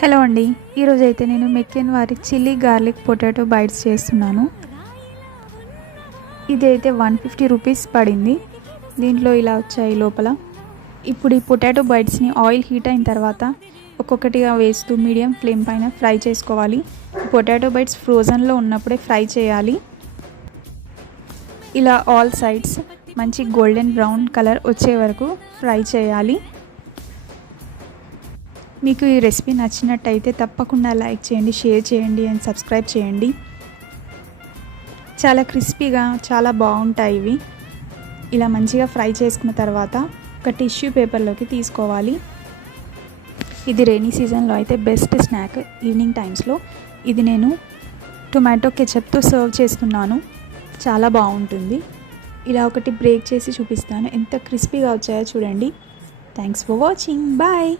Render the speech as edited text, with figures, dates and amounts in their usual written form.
Hello అండి, ఈరోజు అయితే నేను మెకెన్ వారి చిల్లీ గార్లిక్ పొటాటో బైట్స్ చేస్తున్నాను. ఇదైతే 150 రూపీస్ పడింది. దీంట్లో ఇలా వచ్చాయి లోపల. ఇప్పుడు ఈ పొటాటో బైట్స్ని ఆయిల్ హీట్ అయిన తర్వాత ఒక్కొక్కటిగా వేస్తూ మీడియం ఫ్లేమ్ పైన ఫ్రై చేసుకోవాలి. పొటాటో బైట్స్ ఫ్రోజన్లో ఉన్నప్పుడే ఫ్రై చేయాలి. ఇలా ఆల్ సైడ్స్ మంచి గోల్డెన్ బ్రౌన్ కలర్ వచ్చే వరకు ఫ్రై చేయాలి. మీకు ఈ రెసిపీ నచ్చినట్టయితే తప్పకుండా లైక్ చేయండి, షేర్ చేయండి అండ్ సబ్స్క్రైబ్ చేయండి. చాలా క్రిస్పీగా చాలా బాగుంటాయి ఇవి. ఇలా మంచిగా ఫ్రై చేసుకున్న తర్వాత ఒక టిష్యూ పేపర్లోకి తీసుకోవాలి. ఇది రైనీ సీజన్లో అయితే బెస్ట్ స్నాక్ ఈవినింగ్ టైమ్స్లో. ఇది నేను టొమాటో కెచప్తో సర్వ్ చేస్తున్నాను. చాలా బాగుంటుంది. ఇలా ఒకటి బ్రేక్ చేసి చూపిస్తాను. ఎంత క్రిస్పీగా వచ్చాయో చూడండి. Thanks for watching. బాయ్.